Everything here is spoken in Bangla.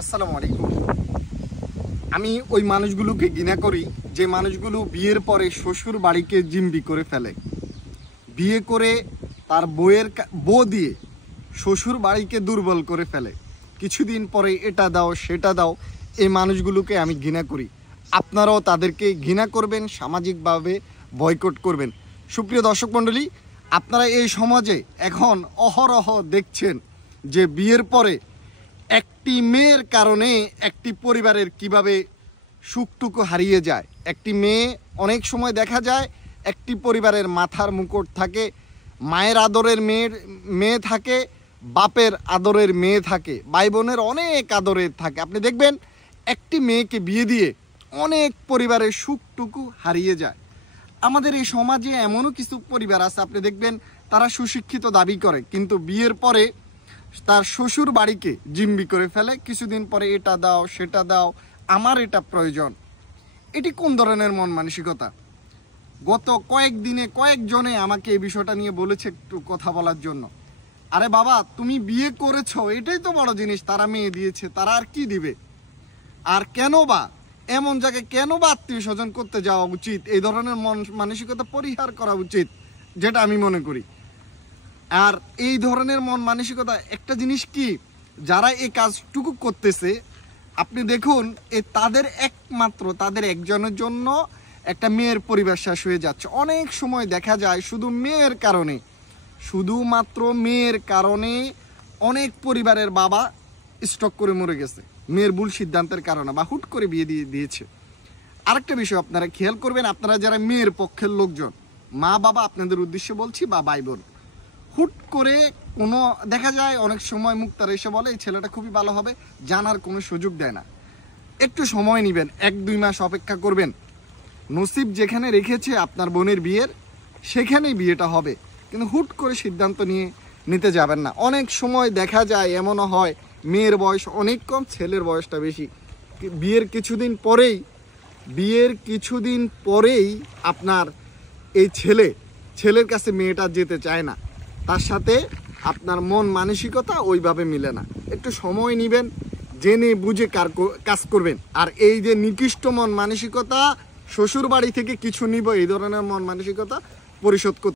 আসসালামু আলাইকুম। আমি ওই মানুষগুলোকে ঘৃণা করি যে মানুষগুলো বিয়ের পরে শ্বশুর বাড়িকে জিম্বি করে ফেলে। বিয়ে করে তার বউ দিয়ে শ্বশুর বাড়িকে দুর্বল করে ফেলে। কিছুদিন পরে এটা দাও সেটা দাও, এই মানুষগুলোকে আমি ঘৃণা করি। আপনারাও তাদেরকে ঘৃণা করবেন, সামাজিকভাবে বয়কট করবেন। সুপ্রিয় দর্শক মণ্ডলী, আপনারা এই সমাজে এখন অহরহ দেখছেন যে বিয়ের পরে একটি মেয়ের কারণে একটি পরিবারের কিভাবে সুখটুকু হারিয়ে যায়। একটি মেয়ে, অনেক সময় দেখা যায় একটি পরিবারের মাথার মুকুট থাকে, মায়ের আদরের মেয়ে থাকে, বাপের আদরের মেয়ে থাকে, ভাই বোনের অনেক আদরের থাকে। আপনি দেখবেন একটি মেয়েকে বিয়ে দিয়ে অনেক পরিবারের সুখটুকু হারিয়ে যায়। আমাদের এই সমাজে এমনও কিছু পরিবার আছে, আপনি দেখবেন তারা সুশিক্ষিত দাবি করে, কিন্তু বিয়ের পরে তার শ্বশুর বাড়িকে জিম্বি করে ফেলে। কিছুদিন পরে এটা দাও সেটা দাও, আমার এটা প্রয়োজন। এটি কোন ধরনের মন মানসিকতা? গত কয়েকদিনে কয়েকজনে আমাকে এই বিষয়টা নিয়ে বলেছে একটু কথা বলার জন্য। আরে বাবা, তুমি বিয়ে করেছো, এটাই তো বড় জিনিস। তারা মেয়ে দিয়েছে, তারা আর কি দিবে? আর কেন বা এমন জায়গায় কেন বা আত্মীয় স্বজন করতে যাওয়া উচিত? এই ধরনের মন মানসিকতা পরিহার করা উচিত, যেটা আমি মনে করি। আর এই ধরনের মন মানসিকতা একটা জিনিস কি, যারা এই কাজটুকু করতেছে আপনি দেখুন, তাদের একমাত্র তাদের একজনের জন্য একটা মেয়ের পরিবার শেষ হয়ে যাচ্ছে। অনেক সময় দেখা যায় শুধু মেয়ের কারণে, শুধুমাত্র মেয়ের কারণে অনেক পরিবারের বাবা স্ট্রোক করে মরে গেছে, মেয়ের ভুল সিদ্ধান্তের কারণে, বা হুট করে বিয়ে দিয়েছে। আরেকটা বিষয় আপনারা খেয়াল করবেন, আপনারা যারা মেয়ের পক্ষের লোকজন, মা বাবা, আপনাদের উদ্দেশ্যে বলছি, বা ভাই বোন, হুট করে কোনো দেখা যায় অনেক সময় মুক্তার এসে বলে এই ছেলেটা খুবই ভালো হবে, জানার কোনো সুযোগ দেয় না। একটু সময় নেবেন, 1-2 মাস অপেক্ষা করবেন। নসিব যেখানে রেখেছে আপনার বোনের বিয়ের, সেখানেই বিয়েটা হবে, কিন্তু হুট করে সিদ্ধান্ত নিতে যাবেন না। অনেক সময় দেখা যায় এমনও হয় মেয়ের বয়স অনেক কম, ছেলের বয়সটা বেশি। বিয়ের কিছুদিন পরেই আপনার এই ছেলের কাছে মেয়েটা যেতে চায় না, তার সাথে আপনার মন মানসিকতা ওইভাবে মিলে না। একটু সময় নেবেন, জেনে বুঝে কাজ করবেন। আর এই যে নিকৃষ্ট মন মানসিকতা, শ্বশুর বাড়ি থেকে কিছু নিব, এই ধরনের মন মানসিকতা পরিশোধ করতে